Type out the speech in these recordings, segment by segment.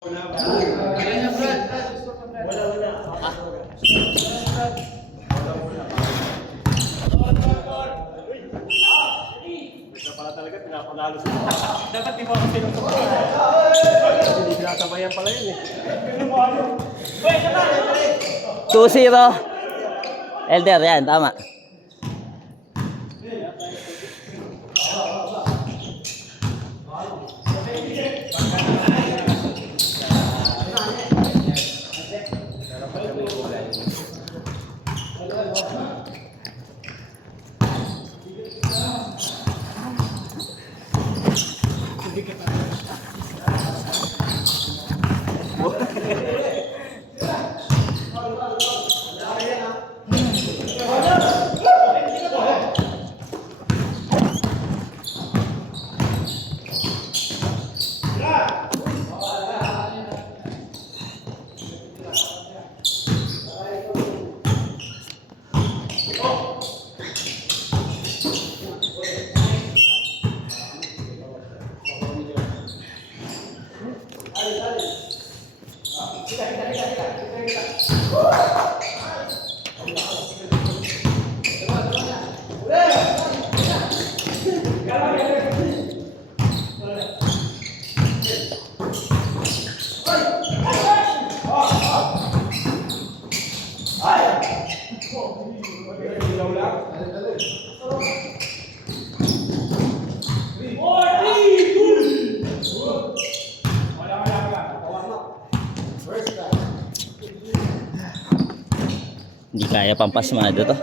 Pala talaga, pinapagalo sila. Dapat di ba ako sinusuko? Hindi pinasabayan pala yun eh. 2-0. Elder, yan, tama. Hindi kaya pampasmado to.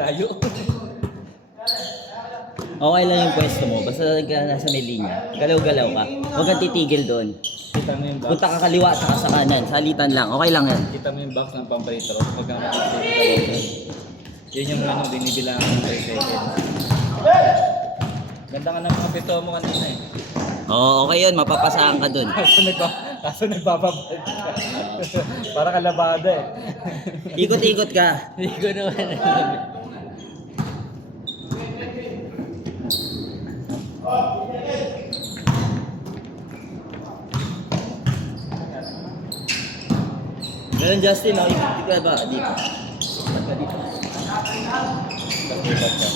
Layo. Okay lang yung pwesto mo, basta nasa may linya. Galaw-galaw ka. Huwag kang titigil doon. Kita mo yung box. Punta ka kaliwa saka sa kanan. Salitan lang. Okay lang yan. Kita mo yung box ng pampalitro. Pag nakakita. Yun yung ano, binibilangan ng 3 seconds. Ganda nga ng mga pito mo kanina eh. Oo, okay yun. Mapapasahan ka doon. Kaso nagbababad. Para kalabada eh. Ikot-ikot ka. Hindi ko naman Meron Justin, no? Ikot ka ba? Dito. Dito.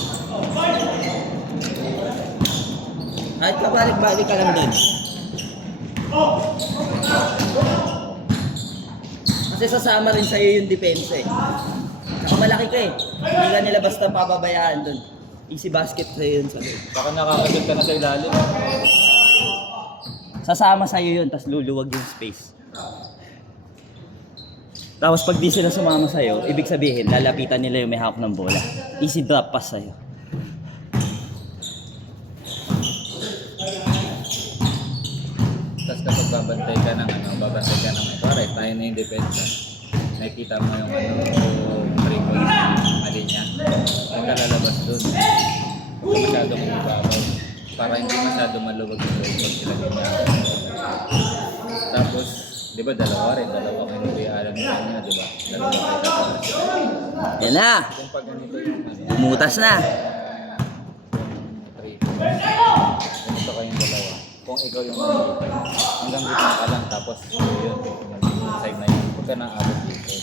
Kahit kabalik-balik ka lang doon. Kasi sasama rin sa'yo yung depensa eh. Saka malaki ka eh. Hindi ka nila basta pababayaan doon. Easy basket sa'yo yun sa'yo. Baka nakakagat ka na sa ilalim. Sasama sa'yo yun, tas luluwag yung space. Tapos pag di sila sumama sa'yo, ibig sabihin, lalapitan nila yung may hawak ng bola. Easy drop pass sa'yo. Tapos kapag babantay ka ng pare, tayo na yung depensa. Nakikita mo yung free points, mali niya. Huwag ka lalabas dun. Huwag ka masyadong umibabaw. Para hindi masyado maluwag yung free points sila niya. Tapos, di ba dalawa kayo hindi alam nyo niya, di ba? Dalawa kayo tatalas. Yan na! Kung pag ganito yung Bumutas na! 3 points. Ganito kayong dalawa. Kung ikaw yung hanggang gitna ka lang tapos yun, side na yun. Huwag ka nang abot dito.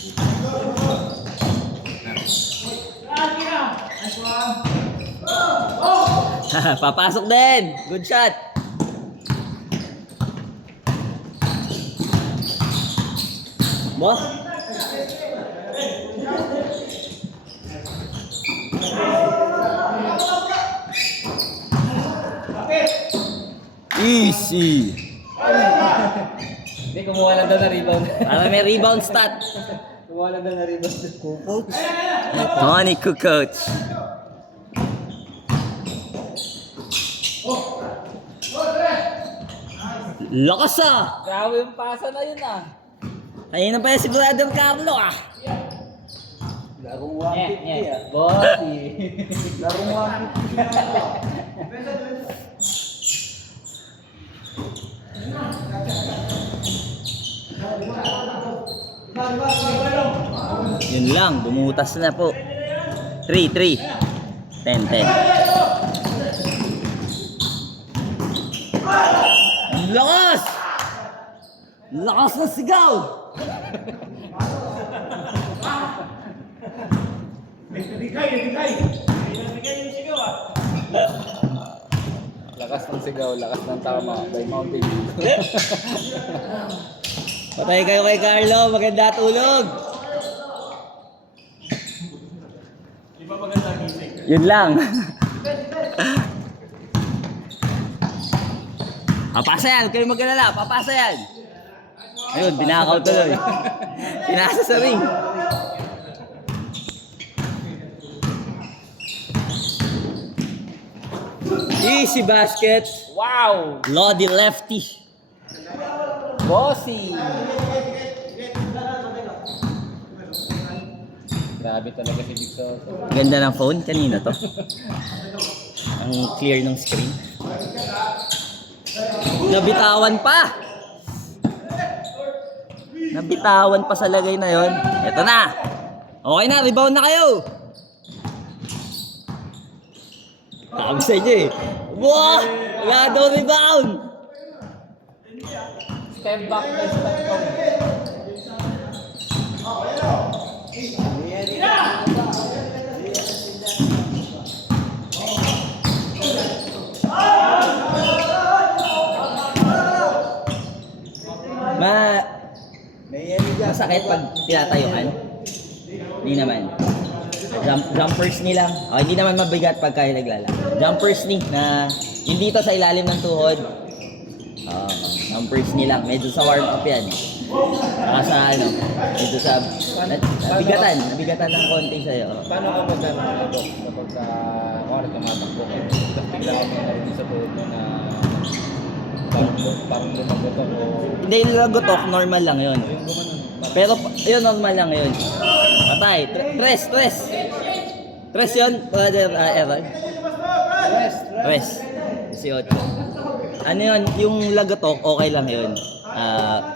Papasok din! Good shot! Mo? Easy! Hindi, kumuha lang daw na rebound. Para may rebound stat. Kumuha lang daw na rebound. Money ko, coach. Lakas ah! Grabe yung pasa na yun ah. Kanina pa yan si Brother Carlo ah! Larong 150 ah. Bossy. Larong 150. Yun lang, bumutas na po. 3-3. 10-10. Ang lakas! Lakas na sigaw! Lakas ng sigaw, lakas ng tama by Mountain Dew. Patay kayo kay Carlo, maganda tulog! Yun lang. Papasa yan, huwag kayong mag-alala, papasa yan. Ayun, binakaw tuloy. Pinasa sa ring. Easy basket. Wow! Lodi lefty. Bossy! Grabe talaga si Big Soto. Ganda ng phone, kanina to. Ang clear ng screen. Nabitawan pa! Nabitawan pa sa lagay na yon. Ito na! Okay na, rebound na kayo! Sabi sa inyo eh. Wow! Wala daw rebound! Step back na step back. Masakit pag tinatayuan? Hindi naman. Jumpers knee lang. Oh, hindi naman mabigat pag kaya naglalakad. Jumpers knee na yung dito sa ilalim ng tuhod. Jumpers knee lang. Medyo sa warm up yan. Saka sa ano, dito sa nabigatan ng konti sa'yo. Paano kapag nalabok? Kapag kung tumatakbo ka, tapos bigla ka may narinig sa tuhod mo na parang lumagotok o Hindi yung lagotok, normal lang yun. yung gumanon. Pero yun, normal lang yun. Patay. Tres yun, brother Evan. Tres. 18. Ano yun, yung lagotok, okay lang yun.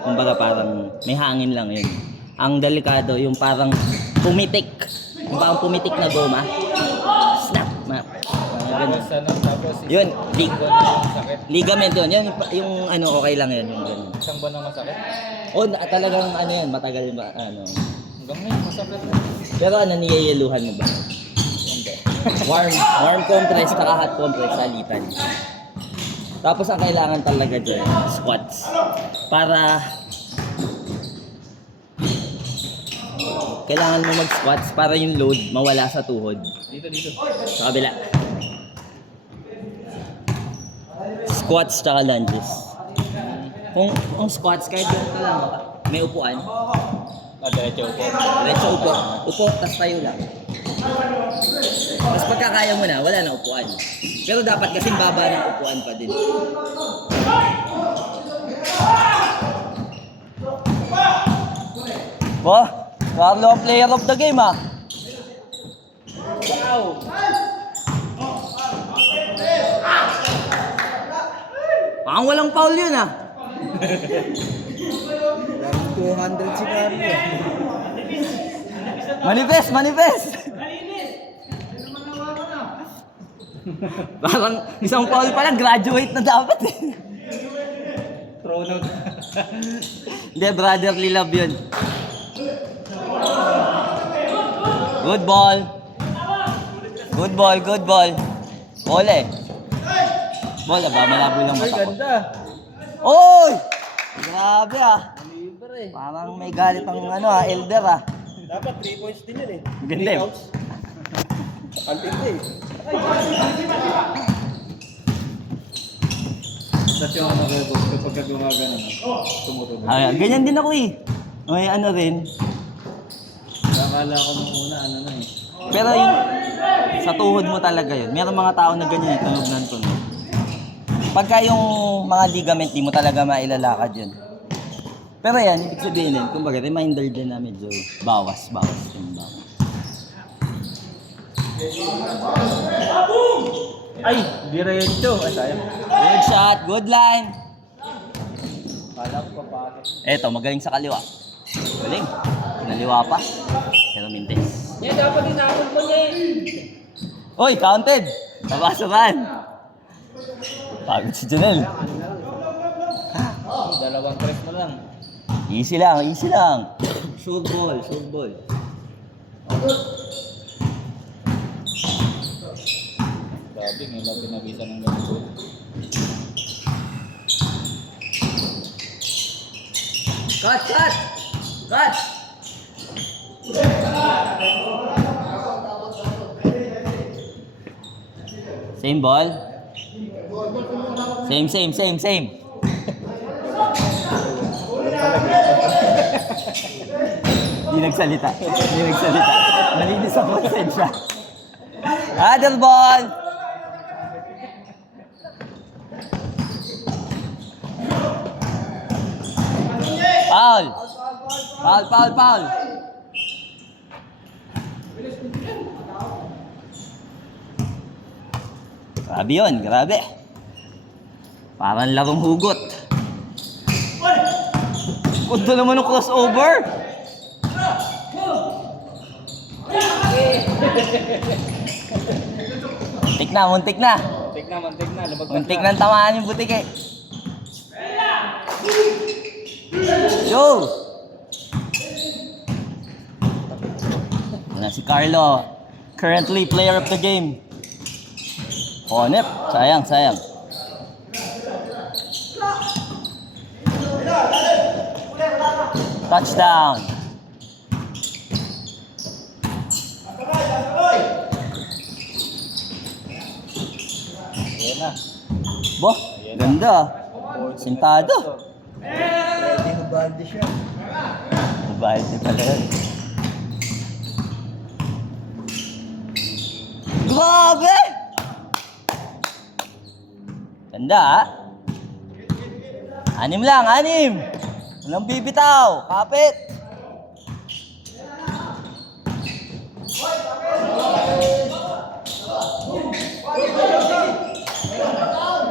Kumbaga parang may hangin lang yun. Ang delikado, yung parang pumitik. Yung parang pumitik na goma. Snap. Tapos ano, tapos Yun, isang buwan na masakit. ligament yun. Yun, yung ano, okay lang yun. Yung ganun. Isang buwan na masakit. O, talagang ano yun, matagal ba, ano. Hanggang ngayon masakit na. Pero ano, niyayeluhan mo ba? Hindi. Warm compress, saka hot compress, salitan. Tapos ang kailangan talaga dyan, squats. Para kailangan mo mag-squats para yung load mawala sa tuhod. Dito. Sa kabila. Squats tsaka lunges. Kung squats, kahit yung ka lang, may upuan. Diretso po. Diretso upo. Upo, tas tayo lang. Mas pagkakaya mo na, wala na upuan. Pero dapat kasing baba ng upuan pa din. Wah, Carlo ang player of the game ah. Wow! Parang walang foul yun ah. 200 si Carlo. Manifest! Parang isang foul pa lang, graduate na dapat eh. Thrown out. Hindi, brotherly love yun. Good ball. Ole. Bola ba? Malabo lang mata ko. Oy! Grabe ah. Libre. Parang may galit ang ano ah, elder ah. Dapat 3 points din yun eh. Ganda eh. Antindi eh. Tapos yung ano ko, kapag gumagano na, tumutubo. Ah, ganyan din ako eh. May ano rin. Akala ko nung una, ano na eh. Pero yung sa tuhod mo talaga yun. Meron mga tao na ganyan eh, tunog ng tunog. Pagka yung mga ligament, di mo talaga mailalakad yun. Pero yan, ibig sabihin din, kumbaga, reminder din na medyo bawas yung bawas. Ay, diretso. Ay, sayang. Good shot, good line. Kala ko papasok. Eto, magaling sa kaliwa. Galing. Naliwa pa. Pero mintes. Yan, dapat inakot mo niya Oy, counted! Nabasakan! Pagod si Janelle. Dalawang press mo lang. Easy lang, easy lang. Sure ball, sure ball. Grabe, ngayon lang pinabisa ng ganito. Cut, cut! Cut! Same ball? Same. Di nagsalita. Malinis ang konsensya. Other ball! Foul! Grabe yun, grabe. Parang larong hugot. Punto naman ng crossover. Muntik na. Muntik na. Lumagpas Muntik na tamaan yung butik eh. Yo! Yan si Carlo. Currently player of the game. Honep. Sayang. Touchdown. Ayan na. Bo, ganda. Sintado. Pwede hubaldi siya. Mabayad pala yun. Grabe! Ganda ah. 6 lang. Walang bibitaw. Kapit.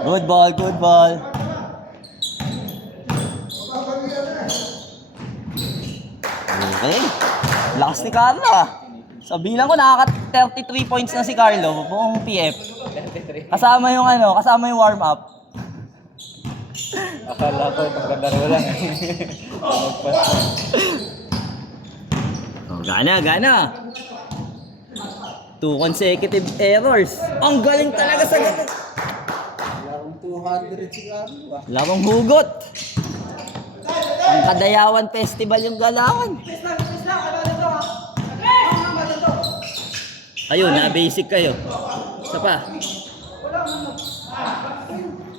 Good ball. Okay. Lakas ni Carlo ah. Sa bilang ko nakaka-33 points na si Carlo buong PF. Kasama yung warm up. Akala ko itong gandaro lang. Lumagpas. Oh, gana. 2 consecutive errors. Ang galing talaga sa ganun. Larong 200 si Carlo ah. Larong hugot. Ang Kadayawan Festival yung galawan. Ayun, na-basic kayo. Isa pa.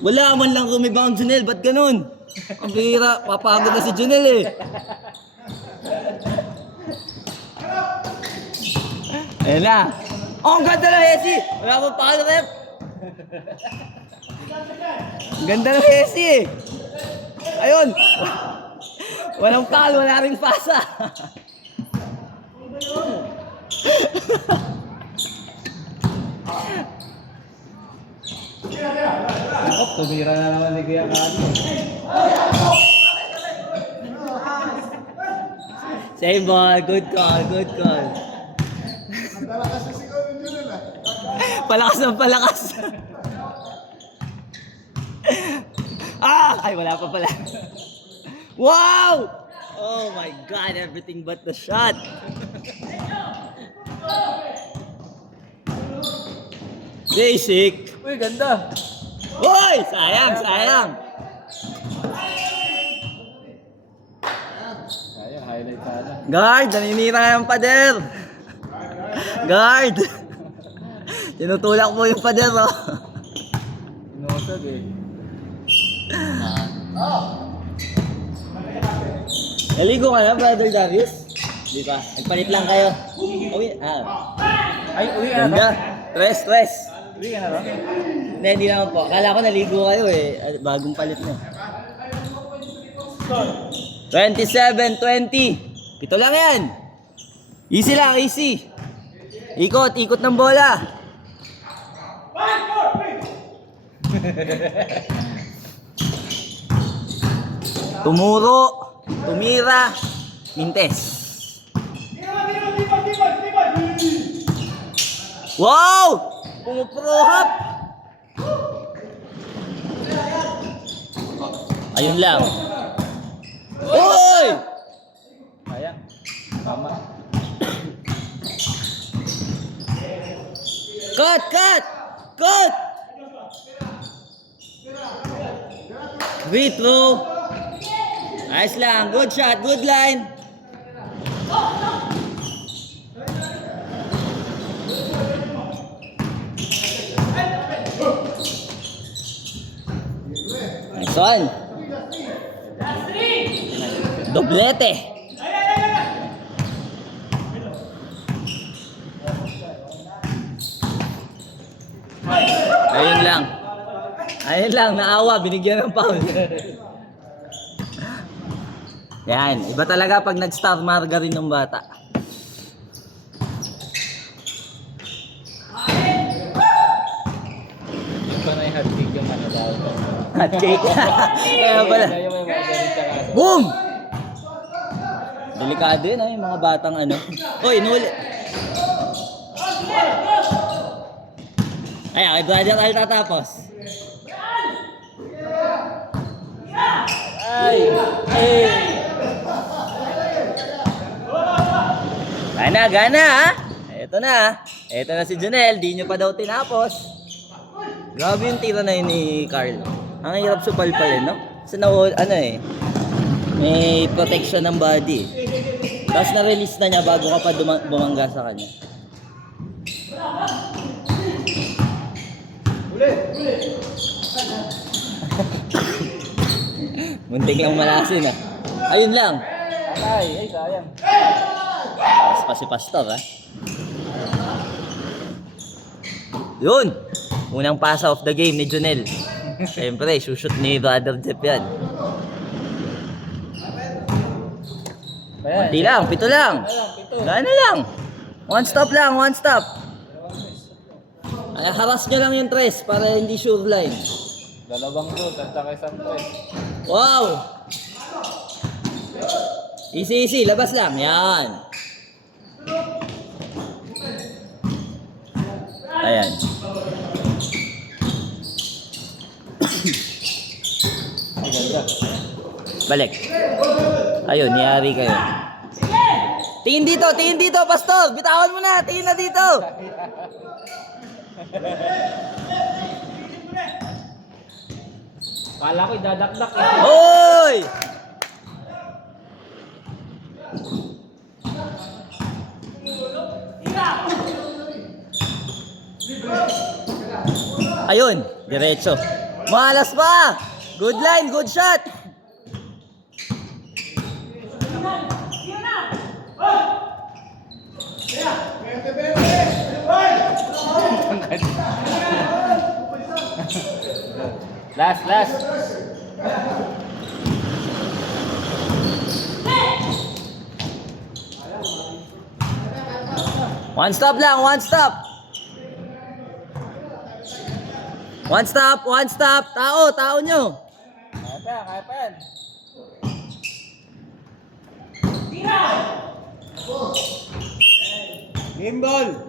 Wala man lang rebound Junel, ba't ganun? Ang bihira, papagod na si Junel eh. Ayan na. Oh, ang ganda ng Hesi! Wala pa paano rep. Ang ganda ng Hesi eh. Ayun. Walang foul, wala ring pasa. Tumira na naman si Kuya Kano. Same ball, good call. Palakas. Ay wala pa pala. Wow! Oh my God, everything but the shot. Basic. Uy, ganda. Uy, sayang. Sayang, highlight sana. Guard, naninira ng pader. Guard. Tinutulak mo yung pader, oh. Inosag eh. Naligo ka na, Brother Darius? Di ba? Nagpalit lang kayo. Ay, uwi ka na. Ganda. Tres. Uwi ka na ba? Hindi naman po. Akala ko naligo kayo eh. Bagong palit na. 27-20. Pito lang yan. Easy lang, easy. Ikot, ikot ng bola. Tumuro, tumira, mintes. Wow! Pumuprohap! Ayun lang. Oy! Sayang. Tama. Cut! Cut! Cut! Free throw. Nice lang. Good shot. Good line. Nice one. Doblete. Ayun lang. Ayun lang, naawa, binigyan ng foul. Yan, iba talaga pag nag-star margarine ng bata. Yung pa na yung hot cake yung ano daw. Hot cake. Kaya pala. Yung may margarine tsaka. Boom! Delikado yun yung mga batang ano. Oy, inulit. Ay, kay Brother Al tatapos. Ay! Ay! Gana, gana ha? Eto na. Eto na si Junel. Di nyo pa daw tinapos. Grabe yung tira na yun ni Carl. Ang hirap supalpalin, no? Kasi ano eh. May protection ng body. Tapos na-release na niya bago ka pa bumangga sa kanya. Muntik lang malasin ah. Ayun lang. Ay, sayang. Tapos pa si Pastor ah. Yun! Unang pass of the game ni Junel. Siyempre, shoot ni Brother Jeff yan. Hindi lang, pito lang. Gana lang. One stop lang, one stop. Ay, haras nyo lang yung tres para hindi sure line. Dalawang shoot at saka isang press. Wow! Easy, easy. Labas lang. Yan. Ayan. Ay, ganda. Balik. Ayun, niyari kayo. Tingin dito, Pastor. Bitawan mo na. Tingin na dito. Kala ko idadakdak eh. Hoy! Ayun, diretso. Malas pa. Good line, good shot. Last. One stop lang, one stop. One stop. Tao nyo. Kaya pa yan. Game ball.